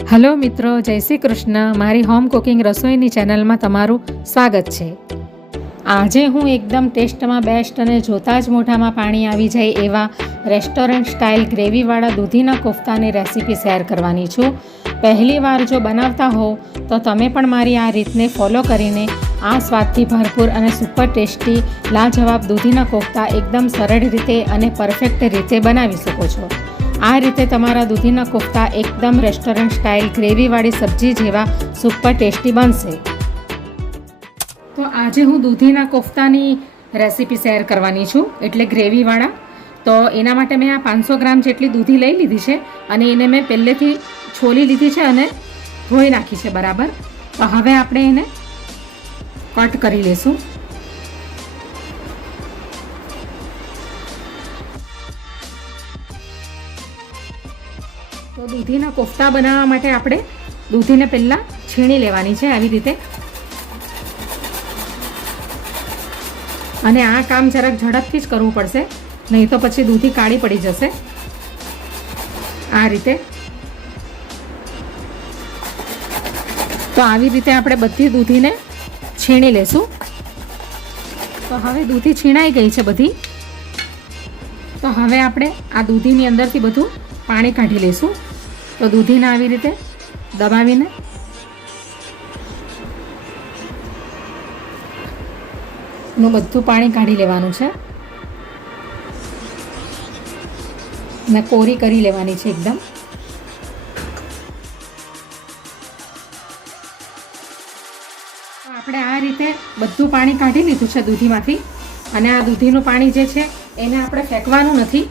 Hello મિત્રો, જય શ્રી કૃષ્ણ. મારી હોમ કુકિંગ રસોઈની ચેનલમાં તમારું સ્વાગત છે. આજે હું એકદમ ટેસ્ટમાં બેસ્ટ અને જોતાં જ મોઢામાં પાણી આવી જાય એવા રેસ્ટોરન્ટ સ્ટાઇલ ગ્રેવીવાળા દૂધીના કોફતાની રેસીપી શેર કરવાની છું. પહેલી વાર જો બનાવતા હો તો તમે પણ મારી આ રીતને ફોલો કરીને આ સ્વાદથી ભરપૂર અને સુપર ટેસ્ટી લાજવાબ દૂધીના કોફતા એકદમ સરળ રીતે અને પરફેક્ટ રીતે બનાવી શકો છો. આ રીતે તમારા દૂધીના કોફતા એકદમ રેસ્ટોરન્ટ સ્ટાઇલ ગ્રેવીવાળી સબ્જી જેવા સુપર ટેસ્ટી બનશે. તો આજે હું દૂધીના કોફતાની રેસીપી શેર કરવાની છું, એટલે ગ્રેવીવાળા. તો એના માટે મેં આ 500 ગ્રામ જેટલી દૂધી લઈ લીધી છે અને એને મેં પહેલેથી છોલી લીધી છે અને ધોઈ નાખી છે બરાબર. તો હવે આપણે એને કટ કરી લઈશું. તો દૂધીના કોફતા બનાવવા માટે આપણે દૂધીને પહેલાં છીણી લેવાની છે આવી રીતે. અને આ કામ જરાક ઝડપથી જ કરવું પડશે, નહીં તો પછી દૂધી કાળી પડી જશે. આ રીતે. તો આવી રીતે આપણે બધી દૂધીને છીણી લેશું. તો હવે દૂધી છીણાઈ ગઈ છે બધી. તો હવે આપણે આ દૂધીની અંદરથી બધું પાણી કાઢી લઈશું. તો દૂધીને આવી રીતે દબાવીને નું બધું પાણી કાઢી લેવાનું છે ને કોરી કરી લેવાની છે એકદમ. આપણે આ રીતે બધું પાણી કાઢી લીધું છે દૂધીમાંથી. અને આ દૂધીનું પાણી જે છે એને આપણે ફેંકવાનું નથી,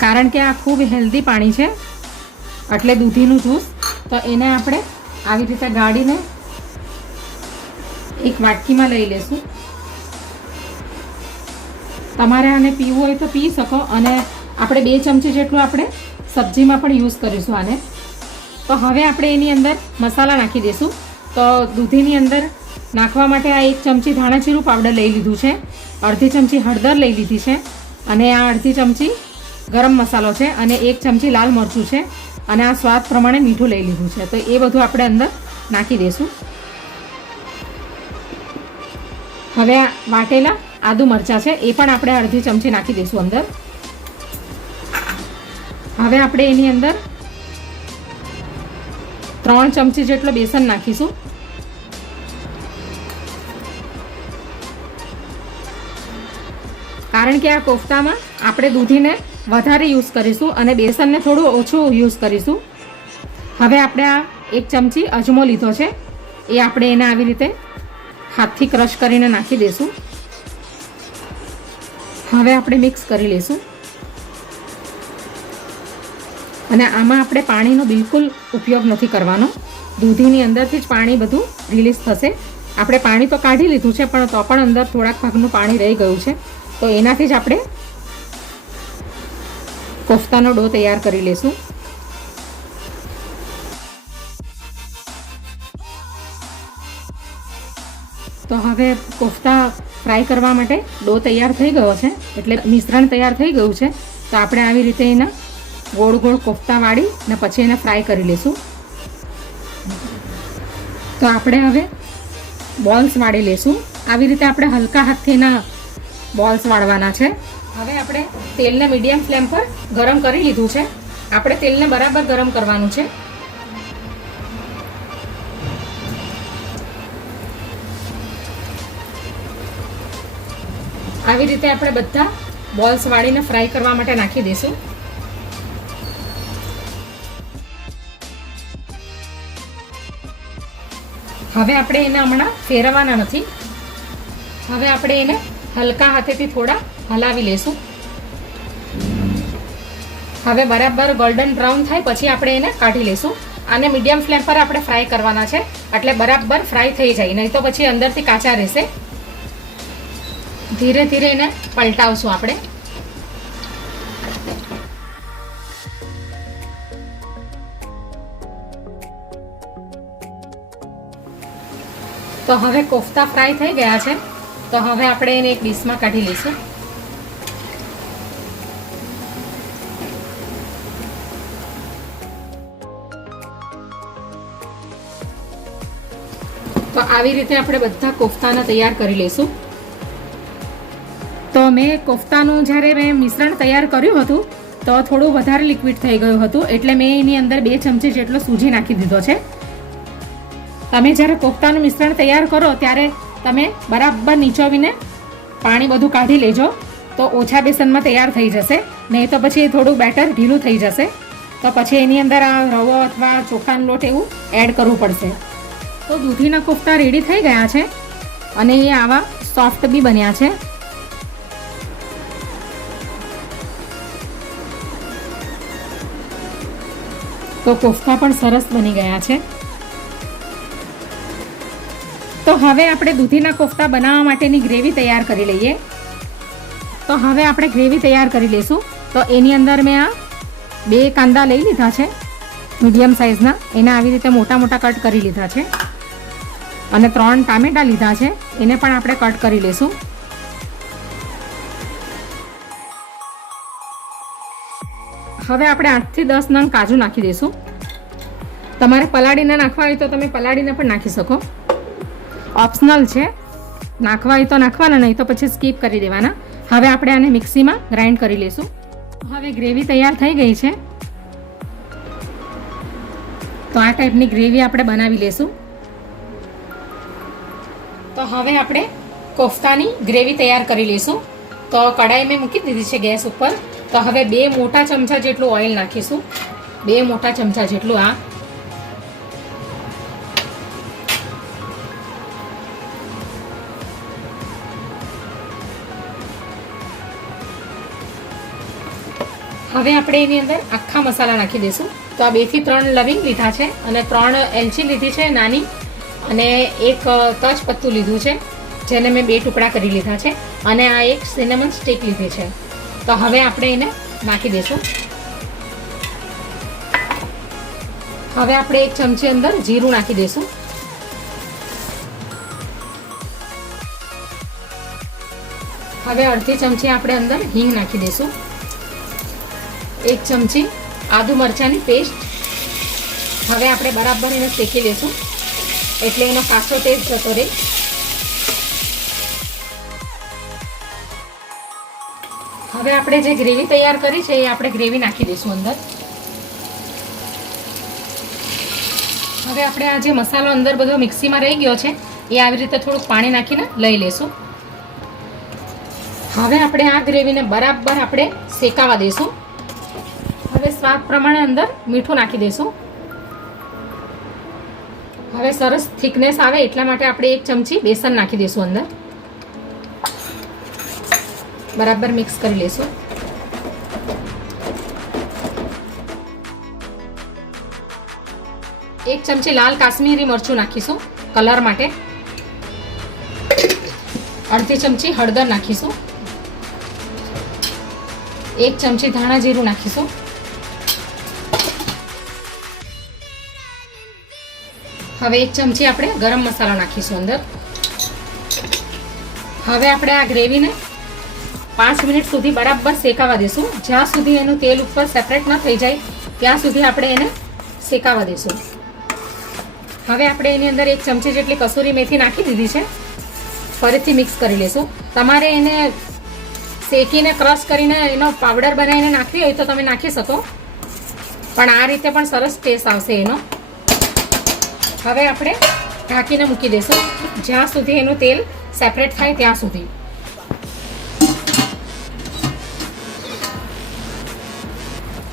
કારણ કે આ ખૂબ હેલ્ધી પાણી છે, એટલે દૂધીનું જ્યુસ. તો એને આપણે આવી રીતે ગાળીને એક વાટકીમાં લઈ લેશું. તમારે આને પીવું હોય તો પી શકો, અને આપણે 2 ચમચી જેટલું આપણે સબ્જીમાં પણ યુઝ કરીશું આને. તો હવે આપણે એની અંદર મસાલા નાખી દઈશું. તો દૂધીની અંદર નાખવા માટે આ 1 ચમચી ધાણા જીરું પાવડર લઈ લીધું છે, અડધી ચમચી હળદર લઈ લીધી છે, અને આ અડધી ચમચી ગરમ મસાલો છે, અને 1 ચમચી લાલ મરચું છે, અને આ સ્વાદ પ્રમાણે મીઠું લઈ લીધું છે. તો એ બધું આપણે અંદર નાખી દઈશું. હવે આ વાટેલા આદુ મરચાં છે એ પણ આપણે અડધી ચમચી નાખી દઈશું અંદર. હવે આપણે એની અંદર 3 ચમચી જેટલો બેસન નાખીશું. કારણ કે આ કોફતામાં આપણે દૂધીને વધારે યુઝ કરીશું અને બેસનને થોડું ઓછું યુઝ કરીશું. હવે આપણે આ 1 ચમચી અજમો લીધો છે, એ આપણે એને આવી રીતે હાથથી ક્રશ કરીને નાખી દઈશું. હવે આપણે મિક્સ કરી લઈશું. અને આમાં આપણે પાણીનો બિલકુલ ઉપયોગ નથી કરવાનો. દૂધીની અંદરથી જ પાણી બધું રિલીઝ થશે. આપણે પાણી તો કાઢી લીધું છે, પણ તો પણ અંદર થોડાક ભાગનું પાણી રહી ગયું છે. તો એનાથી જ આપણે કોફતાનો ડો તૈયાર કરી લઈશું. તો હવે કોફતા ફ્રાય કરવા માટે ડો તૈયાર થઈ ગયો છે, એટલે મિશ્રણ તૈયાર થઈ ગયું છે. તો આપણે આવી રીતે એના ગોળ ગોળ કોફતા વાળી ને પછી એને ફ્રાય કરી લઈશું. તો આપણે હવે બોલ્સ વાળી લઈશું. આવી રીતે આપણે હલકા હાથથી એના બોલ્સ વાળવાના છે. હવે આપણે તેલને મીડિયમ ફ્લેમ પર ગરમ કરી લીધું છે. આપણે તેલને બરાબર ગરમ કરવાનું છે. આવી રીતે આપણે બધા બોલ્સ વાળીને ફ્રાય કરવા માટે નાખી દઈશું. હવે આપણે એને હમણાં ફેરવવાના નથી. હવે આપણે એને હલકા હાથેથી થોડા હલાવી લેશું. હવે બરાબર ગોલ્ડન બ્રાઉન થાય પછી આપણે એને કાઢી લેશું. આને મીડિયમ ફ્લેમ પર આપણે ફ્રાય કરવાના છે, એટલે બરાબર ફ્રાય થઈ જાય, નહીં તો પછી અંદરથી કાચા રહેશે. ધીરે ધીરે એને પલટાવશું આપણે. તો હવે કોફતા ફ્રાય થઈ ગયા છે. તો હવે આપણે એને એક ડીશમાં કાઢી લઈશું. તો આવી રીતે આપણે બધા કોફતાને તૈયાર કરી લઈશું. તો મેં કોફતાનું જ્યારે મેં મિશ્રણ તૈયાર કર્યું હતું તો થોડું વધારે લિક્વિડ થઈ ગયું હતું, એટલે મેં એની અંદર 2 ચમચી જેટલો સૂજી નાખી દીધો છે. તમે જ્યારે કોફતાનું મિશ્રણ તૈયાર કરો ત્યારે તમે બરાબર નીચોવીને પાણી બધું કાઢી લેજો, તો ઓછા બેસનમાં તૈયાર થઈ જશે. નહીં તો પછી થોડું બેટર ઢીલું થઈ જશે, તો પછી એની અંદર આ રવો અથવા ચોખાનો લોટ એવું એડ કરવું પડશે. તો દૂધીના કોફતા રેડી થઈ ગયા છે અને એ આવા સોફ્ટ બી બન્યા છે. તો કોફતા પણ સરસ બની ગયા છે. તો હવે આપણે દૂધીના કોફતા બનાવવા માટેની ગ્રેવી તૈયાર કરી લઈએ. તો હવે આપણે ગ્રેવી તૈયાર કરી લઈશું. તો એની અંદર મેં આ 2 કાંદા લઈ લીધા છે મીડિયમ સાઇઝના, એને આવી રીતે મોટા મોટા કટ કરી લીધા છે. અને 3 ટામેટાં લીધા છે, એને પણ આપણે કટ કરી લઈશું. હવે આપણે 8 થી 10 નંગ કાજુ નાખી દઈશું. તમારે પલાળીને નાખવા હોય તો તમે પલાળીને પણ નાખી શકો, ઓપ્શનલ છે. નાખવા હોય તો નાખવાના, નહીં તો પછી સ્કીપ કરી દેવાના. હવે આપણે આને મિક્સીમાં ગ્રાઇન્ડ કરી લઈશું. હવે ગ્રેવી તૈયાર થઈ ગઈ છે. તો આ ટાઈપની ગ્રેવી આપણે બનાવી લઈશું. તો હવે આપણે કોફતાની ગ્રેવી તૈયાર કરી લઈશું. તો કઢાઈ મેં મૂકી દીધી છે ગેસ ઉપર. તો હવે 2 મોટા ચમચા જેટલું ઓઇલ નાખીશું. 2 મોટા ચમચા જેટલું આ. હવે આપણે એની અંદર આખા મસાલા નાખી દઈશું. તો આ 2 થી 3 લવિંગ લીધા છે અને 3 એલચી લીધી છે નાની, અને 1 તજ પત્તું લીધું છે જેને મેં 2 ટુકડા કરી લીધા છે, અને આ 1 સિનેમન સ્ટિક લીધી છે. તો હવે આપણે એને નાખી દઈશું. હવે આપણે 1 ચમચી અંદર જીરું નાખી દઈશું. હવે અડધી ચમચી આપણે અંદર હિંગ નાખી દઈશું. 1 ચમચી આદુ મરચાંની પેસ્ટ. હવે આપણે બરાબર એને શેકી લઈશું એટલે એનો કાચો ટેસ્ટ જતો રહે. હવે આપણે જે ગ્રેવી તૈયાર કરી છે એ આપણે ગ્રેવી નાખી દઈશું અંદર. હવે આપણે આ જે મસાલો અંદર બધો મિક્સીમાં રહી ગયો છે એ આવી રીતે થોડુંક પાણી નાખીને લઈ લઈશું. હવે આપણે આ ગ્રેવીને બરાબર આપણે શેકાવા દઈશું. હવે સ્વાદ પ્રમાણે અંદર મીઠું નાખી દઈશું. હવે સરસ થિકનેસ આવે એટલા માટે આપણે 1 ચમચી બેસન નાખી દઈશું અંદર. બરાબર મિક્સ કરી લઈશું. એક ચમચી લાલ કાશ્મીરી મરચું નાખીશું કલર માટે. અડધી ચમચી હળદર નાખીશું. 1 ચમચી ધાણા જીરું નાખીશું. હવે 1 ચમચી આપણે ગરમ મસાલો નાખીશું અંદર. હવે આપણે આ ગ્રેવીને 5 મિનિટ સુધી બરાબર શેકાવા દઈશું. જ્યાં સુધી એનું તેલ ઉપર સેપરેટ ન થઈ જાય ત્યાં સુધી આપણે એને શેકાવા દઈશું. હવે આપણે એની અંદર 1 ચમચી જેટલી કસૂરી મેથી નાખી દીધી છે. ફરીથી મિક્સ કરી લઈશું. તમારે એને શેકીને ક્રશ કરીને એનો પાવડર બનાવીને નાખવી હોય તો તમે નાખી શકો, પણ આ રીતે પણ સરસ ટેસ્ટ આવશે એનો. હવે આપણે ઢાંકીને મૂકી દઈશું જ્યાં સુધી એનું તેલ સેપરેટ થાય ત્યાં સુધી.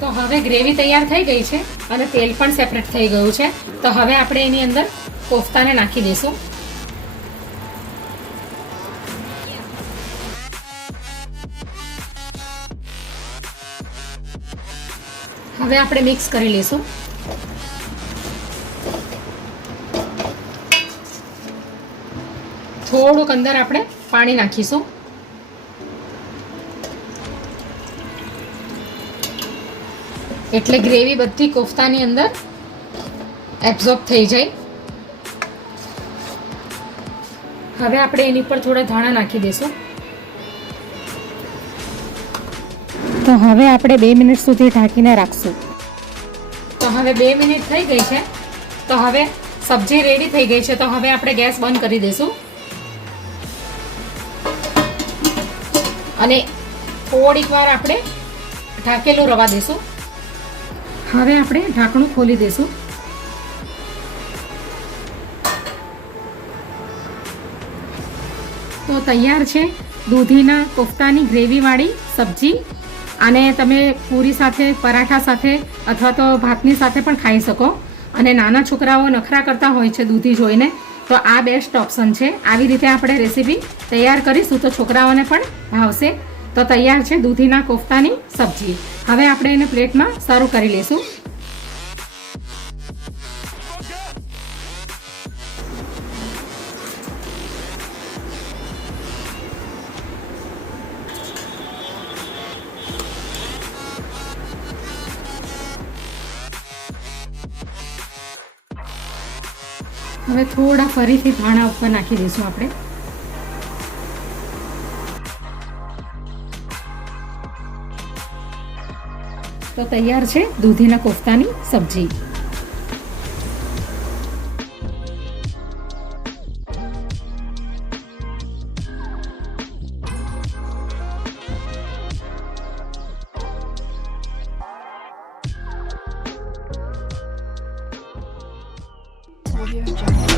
તો હવે ગ્રેવી તૈયાર થઈ ગઈ છે અને તેલ પણ સેપરેટ થઈ ગયું છે. તો હવે આપણે એની અંદર કોફતાને નાખી દઈશું. હવે આપણે મિક્સ કરી લઈશું. થોડુંક અંદર આપણે પાણી નાખીશું. એટલે ગ્રેવી બધી કોફતાની અંદર એબ્ઝોર્બ થઈ જાય. હવે આપણે એની ઉપર થોડા ધાણા નાખી દઈશું. તો હવે આપણે 2 મિનિટ સુધી ઢાંકીને રાખશું. તો હવે 2 મિનિટ થઈ ગઈ છે. તો હવે સબ્જી રેડી થઈ ગઈ છે, તો હવે આપણે ગેસ બંધ કરી દઈશું અને થોડીક વાર આપણે ઢાંકેલું રવા દઈશું. હવે આપણે ઢાંકણું ખોલી દઈશું. તો તૈયાર છે દૂધીના કોફતાની ગ્રેવીવાળી સબ્જી. આને તમે પૂરી સાથે, પરાઠા સાથે અથવા તો ભાતની સાથે પણ ખાઈ શકો. અને નાના છોકરાઓ નખરા કરતા હોય છે દૂધી જોઈને, તો આ બેસ્ટ ઓપ્શન છે. આવી રીતે આપણે રેસીપી તૈયાર કરીશું તો છોકરાઓને પણ ભાવશે. તો તૈયાર છે દૂધીના કોફતાની સબ્જી. હવે આપણે એને પ્લેટમાં સર્વ કરી લઈશું. હવે થોડા ફરીથી ધાણા ઉપર નાખી દઈશું આપણે. તો તૈયાર છે દૂધીના કોફતાની સબ્જી. Audio Jungle.